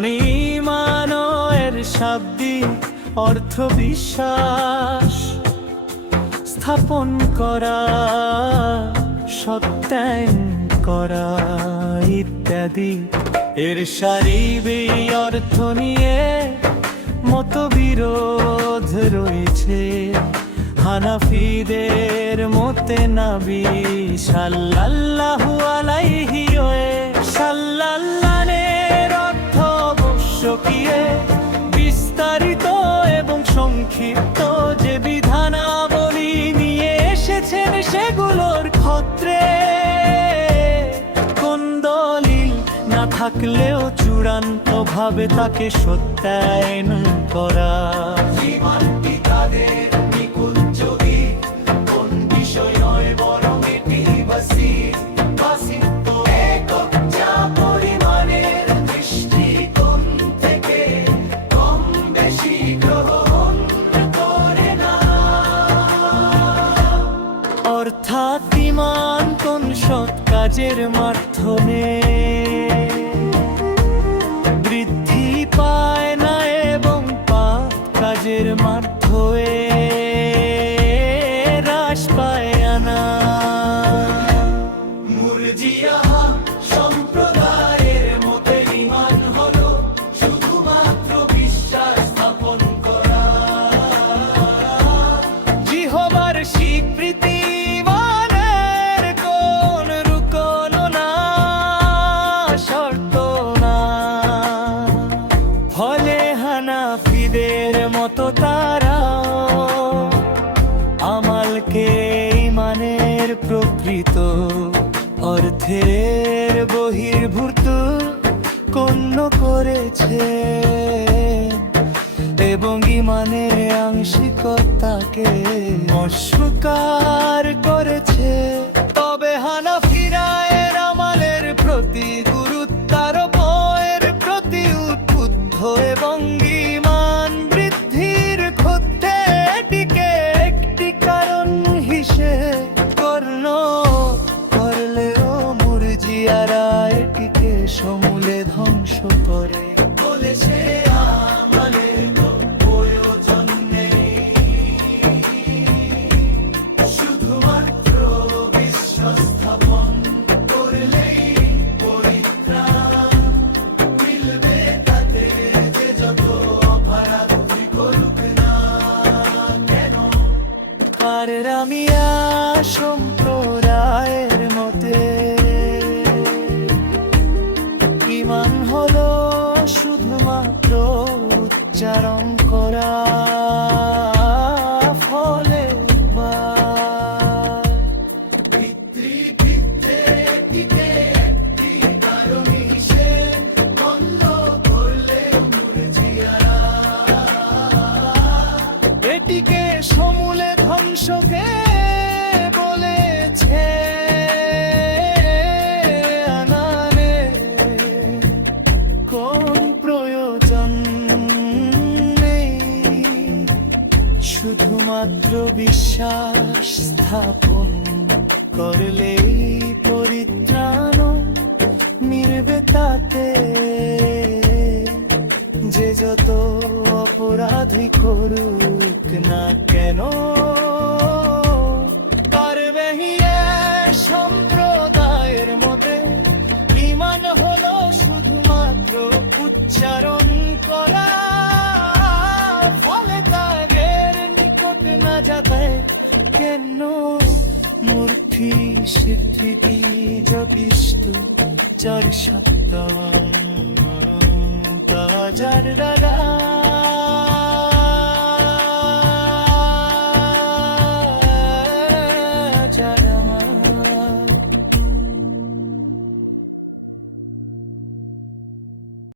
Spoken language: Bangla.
মানে ঈমানের শাব্দিক অর্থ বিশ্বাস স্থাপন করা, সত্যায়ন করা ইত্যাদি। এর শারীরিক অর্থ নিয়ে মতবিরোধ রয়েছে। হানাফিদের মতে নবী সাল্লাল্লাহু আলাইহি সাল্লাল্লাহের অর্থ আবশ্যকীয়, বিস্তারিত এবং সংক্ষিপ্ত। যে বিধানাবলী নিয়ে এসেছেন সেগুলোর ক্ষেত্রে কোন দলিল না থাকলেও চূড়ান্তভাবে তাকে সত্যায়ন করা। জীবনটি তাদের নিকুঞ্জ যদি কোন বিষয় নয় বরং এটি বাসিত একক, যা পরিমাণের দৃষ্টিকোণ থেকে কম বেশি গ্রহণ করে না। অর্থাৎ ঈমান কোন সৎ কাজের মাধ্যমে বৃদ্ধি পায় না এবং পাপ কাজের মাধ্যমে হ্রাস পায় না। মুরজিয়া সম্প্রদায়ের মতে ঈমান হলো শুধুমাত্র বিশ্বাস স্থাপন করা। জিহ্বার স্বীকৃতি ঈমানের কোন রুকন না, শর্ত না। ফলে হানাফিদের মতো তারাও আমালকে ঈমানের প্রকৃত অর্থের বহির্ভূত গণ্য করেছে এবং ঈমানের আংশিকতাকে অস্বীকার করেছে। তবে হানাফিরা এর আমালের প্রতি গুরুত্বারোপের প্রতি উদ্বুদ্ধ এবং ঈমান বৃদ্ধির ক্ষেত্রে এটিকে একটি কারণ হিসেবে গণ্য করলেও মুরজিয়ারা এটিকে সমূলে ধ্বংস করে। বলেছে আমাদের তো প্রয়োজন নেই, শুধুমাত্র বিশ্বাস স্থাপন করলেই পরিত্রাণ মিলবে তাতে, যে যত অপরাধী করুক না কেন। আর রামিয়া সম্প্রদায়ের মতে ঈমান হলো শুধুমাত্র উচ্চারণ করা, ফলে পিতৃভিত্তিকে একটি কারণ হিসেবে গণ্য করলে মুরজিয়ারা এটিকে সমূলে ধ্বংসকে বলেছে। আনানে কোন প্রয়োজন নেই, শুধুমাত্র বিশ্বাস স্থাপন করলেই পরিত্রাণ মিলবে তাতে, যে যত অপরাধী করুক না কেন। সম্প্রদায়ের মতে ঈমান হলো শুধুমাত্র উচ্চারণ করা, ফলে তাদের নিকট না যাবে কেন মূর্তি স্বীকৃতি যথেষ্ট। 4 সপ্তাহ 4 দাদা